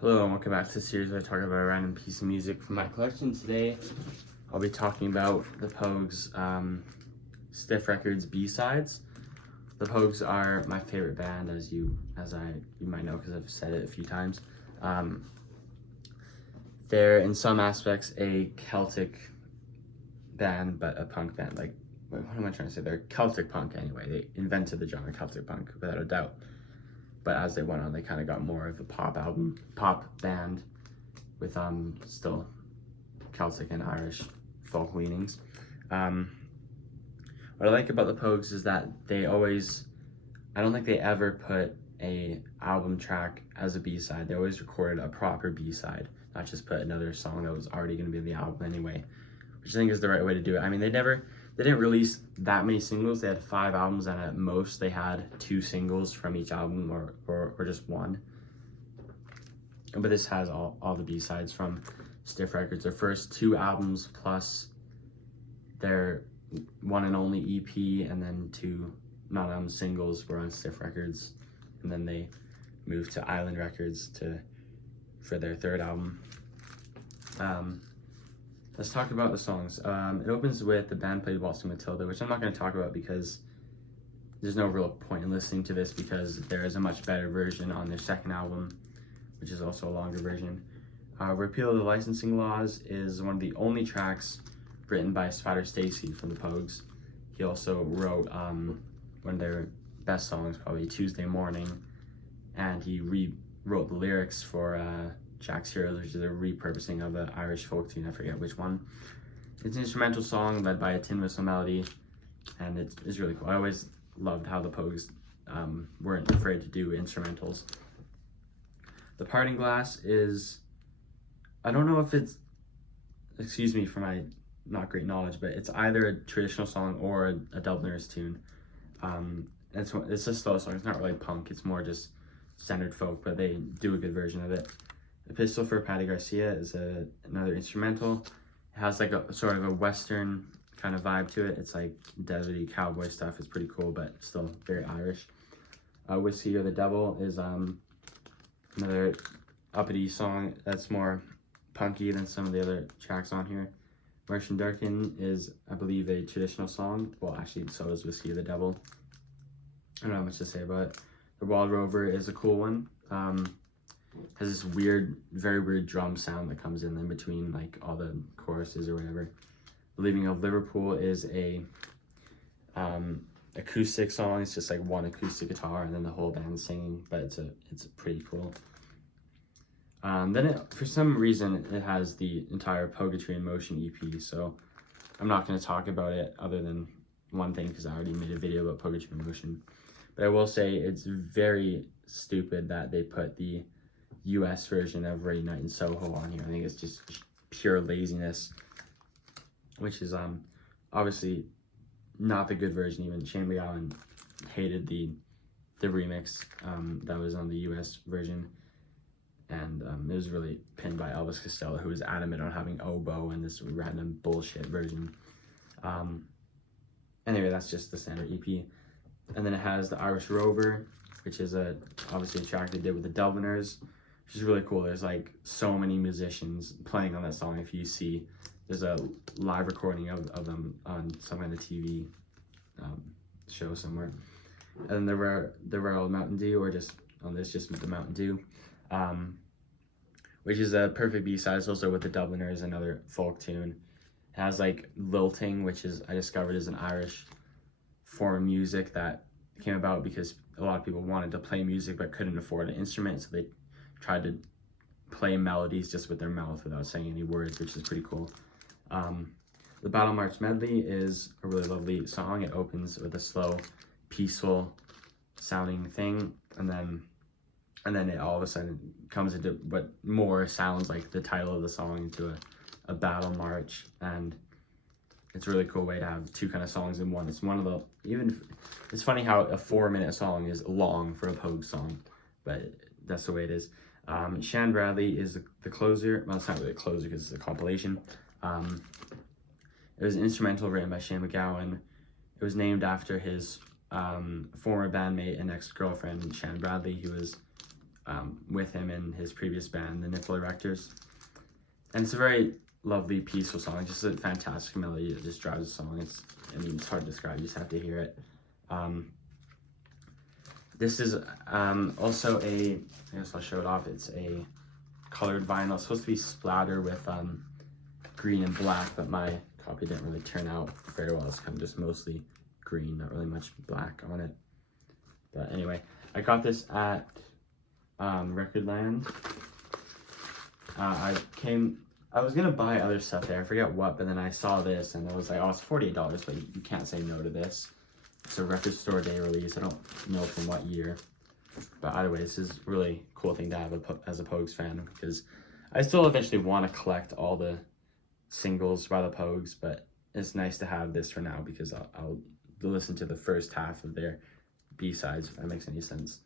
Hello and welcome back to the series where I talk about a random piece of music from my collection. Today I'll be talking about the Pogues Stiff Records B-sides. The Pogues are my favorite band, as you might know because I've said it a few times. They're in some aspects a Celtic band, but a punk band. Like, what am I trying to say? They're Celtic punk anyway. They invented the genre Celtic punk without a doubt. But as they went on, they kind of got more of a pop band with still Celtic and Irish folk leanings. What I like about the Pogues is that I don't think they ever put a album track as a B-side. They always recorded a proper B-side, not just put another song that was already going to be in the album anyway, which I think is the right way to do it. I mean, they didn't release that many singles. They had 5 albums, and at most they had 2 singles from each album or just one. But this has all the B-sides from Stiff Records. Their first 2 albums plus their one and only EP, and then 2 non-album singles were on Stiff Records. And then they moved to Island Records for their 3rd album. Let's talk about the songs. It opens with the band played Waltzing Matilda, which I'm not going to talk about because there's no real point in listening to this because there is a much better version on their 2nd album, which is also a longer version. Repeal of the Licensing Laws is one of the only tracks written by Spider Stacy from the Pogues. He also wrote one of their best songs, probably Tuesday Morning, and he rewrote the lyrics for Jack's Heroes, which is a repurposing of an Irish folk tune, I forget which one. It's an instrumental song led by a tin whistle melody, and it's really cool. I always loved how the Pogues weren't afraid to do instrumentals. The Parting Glass is, I don't know if it's, excuse me for my not great knowledge, but it's either a traditional song or a Dubliners tune. It's a slow song, it's not really punk, it's more just standard folk, but they do a good version of it. The Pistol for Paddy Garcia is another instrumental. It has like a sort of a Western kind of vibe to it. It's like deserty cowboy stuff. It's pretty cool, but still very Irish. Whiskey or the Devil is another uppity song that's more punky than some of the other tracks on here. Martian Durkin is, I believe, a traditional song. Well, actually, so is Whiskey or the Devil. I don't have much to say about it. The Wild Rover is a cool one. Has this weird, very weird drum sound that comes in between like all the choruses or whatever. The Leaving of Liverpool is a acoustic song. It's just like one acoustic guitar and then the whole band singing, but it's pretty cool. Then for some reason it has the entire Poetry in Motion EP, so I'm not going to talk about it other than one thing because I already made a video about Poetry in Motion. But I will say it's very stupid that they put the US version of Rainy Night in Soho on here. I think it's just pure laziness, which is obviously not the good version. Even Shane McGowan hated the remix that was on the US version, and it was really pinned by Elvis Costello, who was adamant on having oboe and this random bullshit version. Anyway, that's just the standard EP. And then it has the Irish Rover, which is obviously a track they did with the Dubliners, which is really cool. There's like so many musicians playing on that song. If you see, there's a live recording of them on some kind of TV show somewhere. And then the Rare Old Mountain Dew, or just on this, just the Mountain Dew, which is a perfect B-side. It's also with the Dubliners, another folk tune. It has like lilting, which I discovered is an Irish form of music that came about because a lot of people wanted to play music but couldn't afford an instrument, so they tried to play melodies just with their mouth without saying any words, which is pretty cool. The Battle March Medley is a really lovely song. It opens with a slow, peaceful sounding thing, and then it all of a sudden comes into what more sounds like the title of the song, into a battle march. And it's a really cool way to have 2 kind of songs in one. It's one of the, it's funny how a 4-minute song is long for a Pogue song, but that's the way it is. Shan Bradley is the closer. Well, it's not really a closer because it's a compilation. It was an instrumental written by Shane McGowan. It was named after his former bandmate and ex-girlfriend, Shan Bradley, who was with him in his previous band, the Nipple Erectors. And it's a very lovely, peaceful song. Just a fantastic melody that just drives the song. It's hard to describe. You just have to hear it. This is also I guess I'll show it off. It's a colored vinyl. It's supposed to be splatter with green and black, but my copy didn't really turn out very well. It's kind of just mostly green, not really much black on it. But anyway, I got this at Recordland. I was gonna buy other stuff there, I forget what, but then I saw this and I was like, oh, it's $48, but you can't say no to this. It's a record store day release. I don't know from what year, but either way, this is a really cool thing to have as a Pogues fan, because I still eventually want to collect all the singles by the Pogues, but it's nice to have this for now because I'll listen to the first half of their B-sides, if that makes any sense.